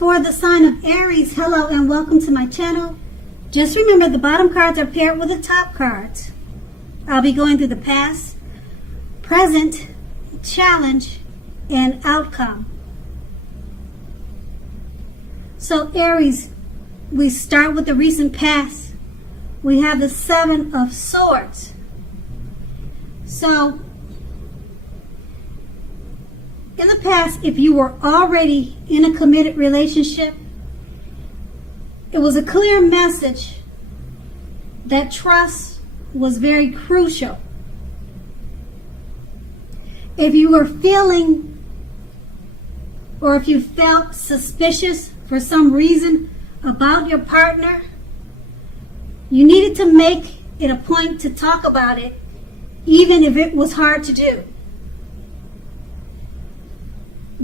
For the sign of Aries, hello and welcome to my channel. Just remember the bottom cards are paired with the top cards. I'll be going through the past, present, challenge, and outcome. So Aries, we start with the recent past. We have the Seven of Swords. So in the past, if you were already in a committed relationship, it was a clear message that trust was very crucial. If you were feeling, or if you felt suspicious for some reason about your partner, you needed to make it a point to talk about it, even if it was hard to do.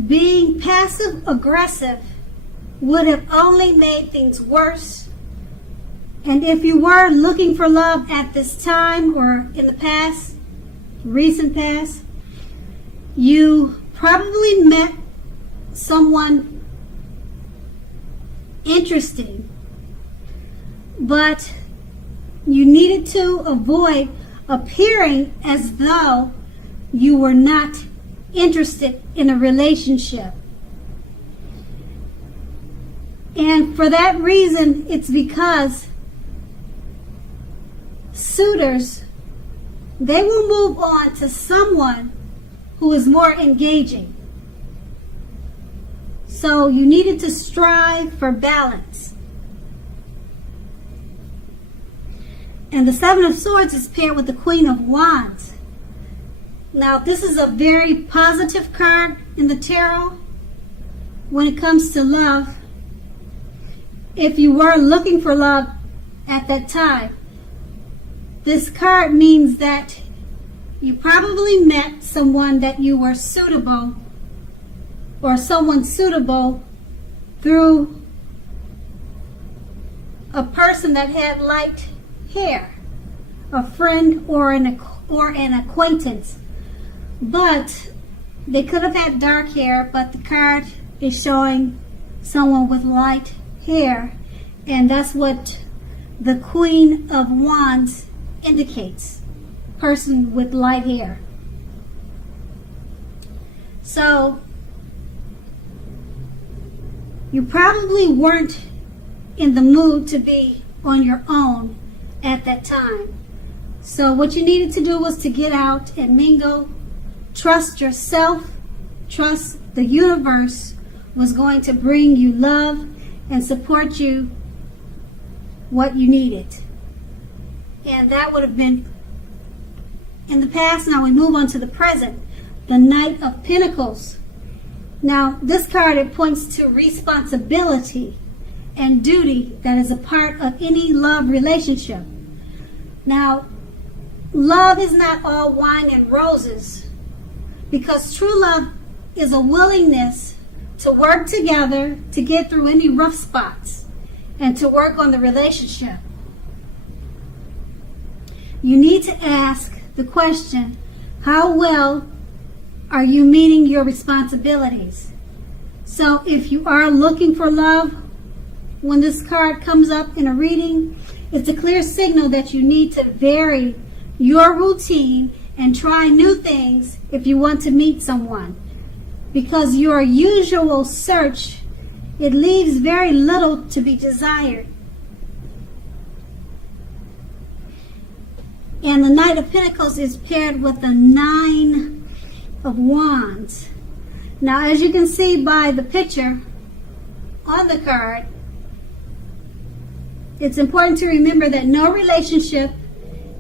Being passive-aggressive would have only made things worse. And if you were looking for love at this time or in the past, recent past, you probably met someone interesting, but you needed to avoid appearing as though you were not interested in a relationship. And for that reason, it's because suitors, they will move on to someone who is more engaging. So you needed to strive for balance. And the Seven of Swords is paired with the Queen of Wands. Now, this is a very positive card in the tarot when it comes to love. If you were looking for love at that time, this card means that you probably met someone that you were suitable, or someone suitable through a person that had light hair, a friend or an acquaintance. But they could have had dark hair, but the card is showing someone with light hair, and that's what the Queen of Wands indicates, person with light hair. So you probably weren't in the mood to be on your own at that time. So what you needed to do was to get out and mingle. Trust yourself, trust the universe was going to bring you love and support you what you needed. And that would have been in the past. Now we move on to the present, the Knight of Pentacles. Now this card, it points to responsibility and duty that is a part of any love relationship. Now, love is not all wine and roses, because true love is a willingness to work together to get through any rough spots and to work on the relationship. You need to ask the question, how well are you meeting your responsibilities? So if you are looking for love, when this card comes up in a reading, it's a clear signal that you need to vary your routine and try new things if you want to meet someone. Because your usual search, it leaves very little to be desired. And the Knight of Pentacles is paired with the Nine of Wands. Now, as you can see by the picture on the card, it's important to remember that no relationship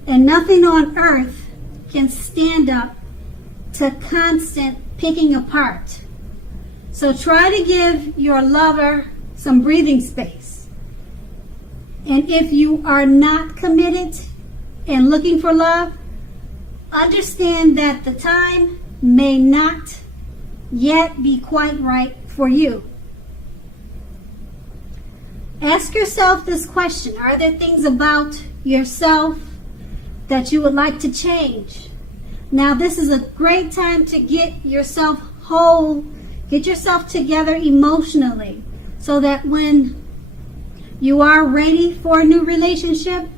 and nothing on earth can stand up to constant picking apart. So try to give your lover some breathing space. And if you are not committed and looking for love, understand that the time may not yet be quite right for you. Ask yourself this question: are there things about yourself that you would like to change? Now, this is a great time to get yourself whole, get yourself together emotionally, so that when you are ready for a new relationship,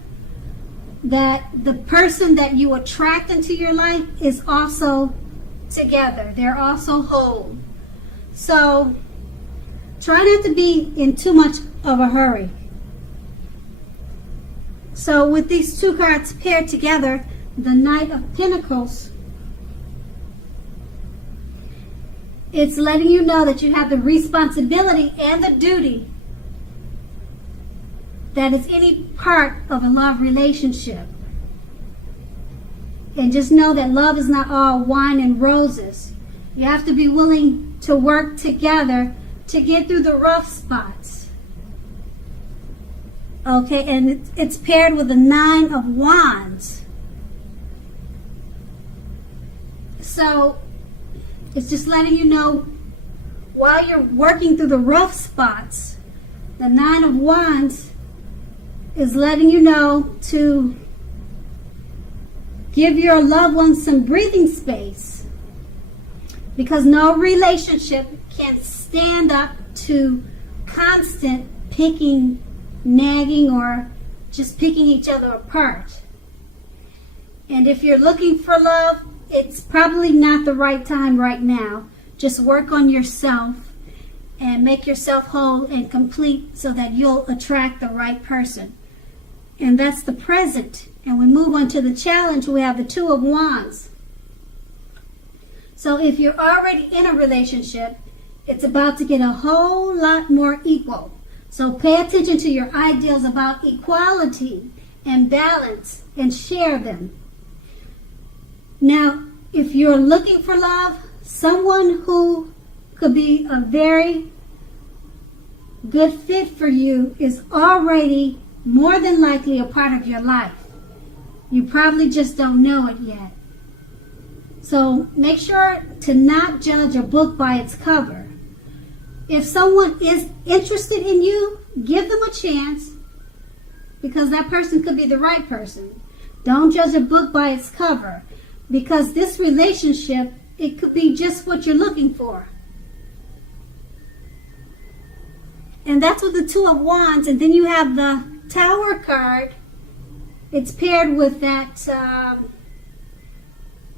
that the person that you attract into your life is also together. They're also whole. So try not to be in too much of a hurry. So with these two cards paired together, the Knight of Pentacles, it's letting you know that you have the responsibility and the duty that is any part of a love relationship. And just know that love is not all wine and roses. You have to be willing to work together to get through the rough spots. Okay, and it's paired with the 9 of Wands. So it's just letting you know, while you're working through the rough spots, the 9 of Wands is letting you know to give your loved ones some breathing space, because no relationship can stand up to constant picking, nagging, or just picking each other apart. And if you're looking for love, it's probably not the right time right now. Just work on yourself and make yourself whole and complete so that you'll attract the right person. And that's the present. And we move on to the challenge. We have the 2 of Wands. So if you're already in a relationship, it's about to get a whole lot more equal. So pay attention to your ideals about equality and balance and share them. Now, if you're looking for love, someone who could be a very good fit for you is already more than likely a part of your life. You probably just don't know it yet. So make sure to not judge a book by its cover. If someone is interested in you, give them a chance, because that person could be the right person. Don't judge a book by its cover, because this relationship, it could be just what you're looking for. And that's with the 2 of Wands. And then you have the Tower card. It's paired with that,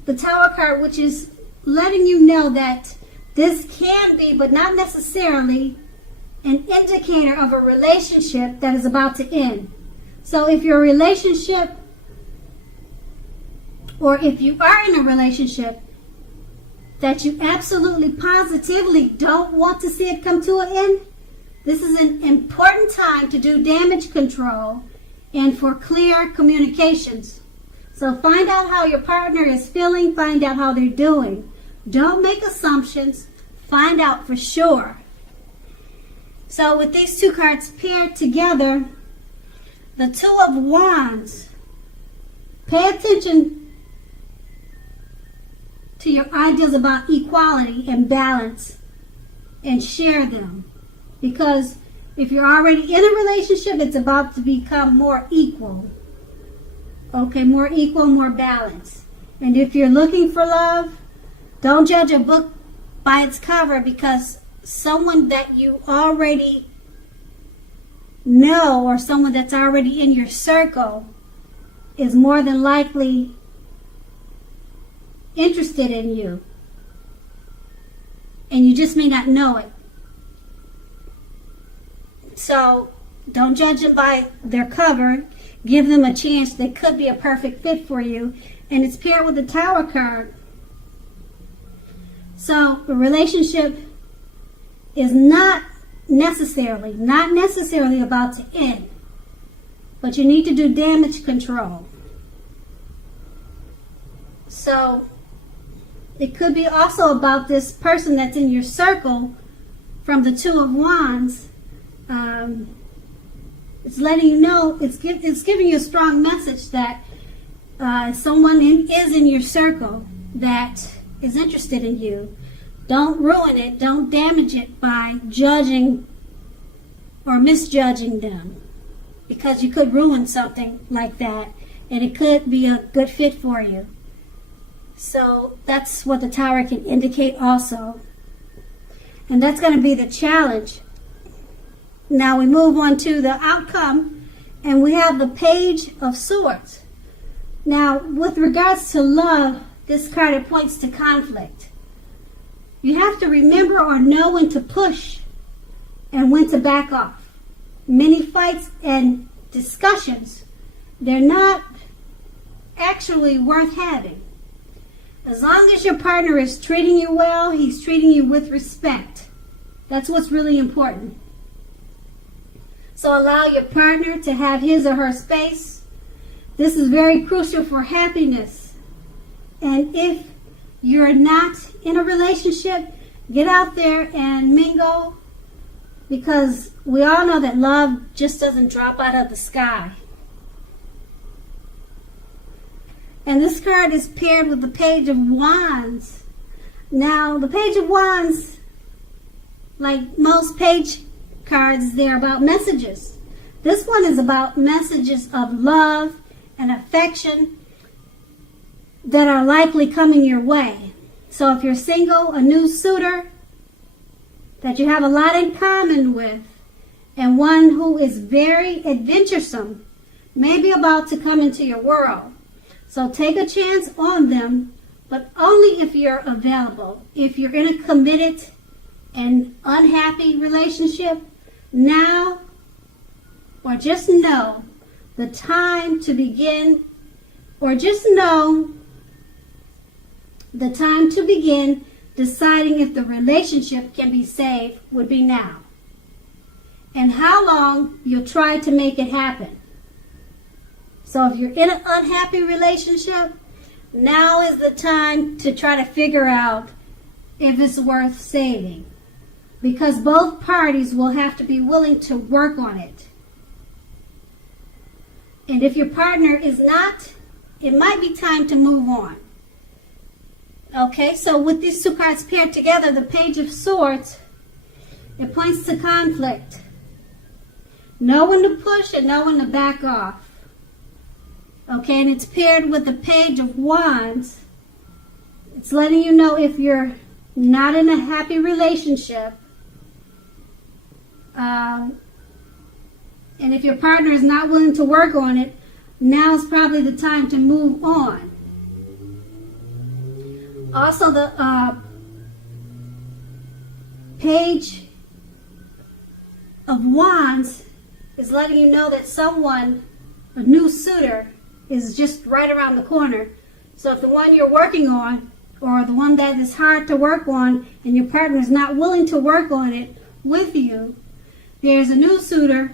the Tower card, which is letting you know that this can be, but not necessarily, an indicator of a relationship that is about to end. So if your relationship, or if you are in a relationship that you absolutely positively don't want to see it come to an end, this is an important time to do damage control and for clear communications. So find out how your partner is feeling, find out how they're doing. Don't make assumptions, find out for sure. So with these two cards paired together, the 2 of Wands, pay attention to your ideas about equality and balance and share them. Because if you're already in a relationship, it's about to become more equal. Okay, more equal, more balanced. And if you're looking for love, don't judge a book by its cover, because someone that you already know, or someone that's already in your circle, is more than likely interested in you. And you just may not know it. So don't judge it by their cover. Give them a chance. They could be a perfect fit for you. And it's paired with the Tower card. So the relationship is not necessarily about to end. But you need to do damage control. So it could be also about this person that's in your circle from the 2 of Wands. It's letting you know, it's giving you a strong message that someone is in your circle that is interested in you. Don't ruin it. Don't damage it by judging or misjudging them, because you could ruin something like that, and it could be a good fit for you. So that's what the Tower can indicate also. And that's going to be the challenge. Now we move on to the outcome, and we have the Page of Swords. Now, with regards to love, this card, it points to conflict. You have to remember or know when to push and when to back off. Many fights and discussions, they're not actually worth having. As long as your partner is treating you well, he's treating you with respect. That's what's really important. So allow your partner to have his or her space. This is very crucial for happiness. And if you're not in a relationship, get out there and mingle, because we all know that love just doesn't drop out of the sky. And this card is paired with the Page of Wands. Now, the Page of Wands, like most page cards, they're about messages. This one is about messages of love and affection that are likely coming your way. So if you're single, a new suitor that you have a lot in common with, and one who is very adventuresome, may be about to come into your world. So take a chance on them, but only if you're available. If you're in a committed and unhappy relationship, now or just know the time to begin, or just know the time to begin deciding if the relationship can be saved would be now. And how long you'll try to make it happen. So if you're in an unhappy relationship, now is the time to try to figure out if it's worth saving. Because both parties will have to be willing to work on it. And if your partner is not, it might be time to move on. Okay, so with these two cards paired together, the Page of Swords, it points to conflict. Know when to push and know when to back off. Okay, and it's paired with the Page of Wands. It's letting you know if you're not in a happy relationship, and if your partner is not willing to work on it, now's probably the time to move on. Also, the Page of Wands is letting you know that someone, a new suitor, is just right around the corner. So if the one you're working on, or the one that is hard to work on, and your partner is not willing to work on it with you, there's a new suitor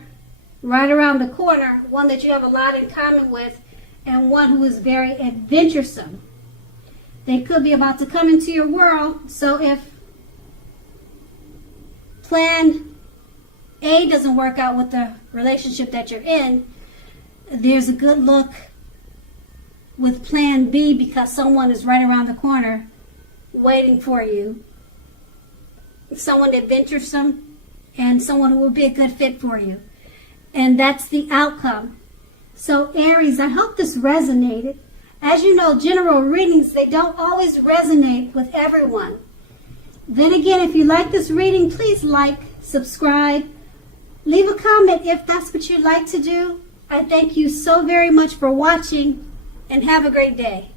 right around the corner, one that you have a lot in common with, and one who is very adventuresome. They could be about to come into your world. So if plan A doesn't work out with the relationship that you're in, there's a good look with plan B, because someone is right around the corner waiting for you. Someone adventuresome and someone who will be a good fit for you. And that's the outcome. So Aries, I hope this resonated. As you know, general readings, they don't always resonate with everyone. Then again, if you like this reading, please like, subscribe, leave a comment if that's what you'd like to do. I thank you so very much for watching, and have a great day.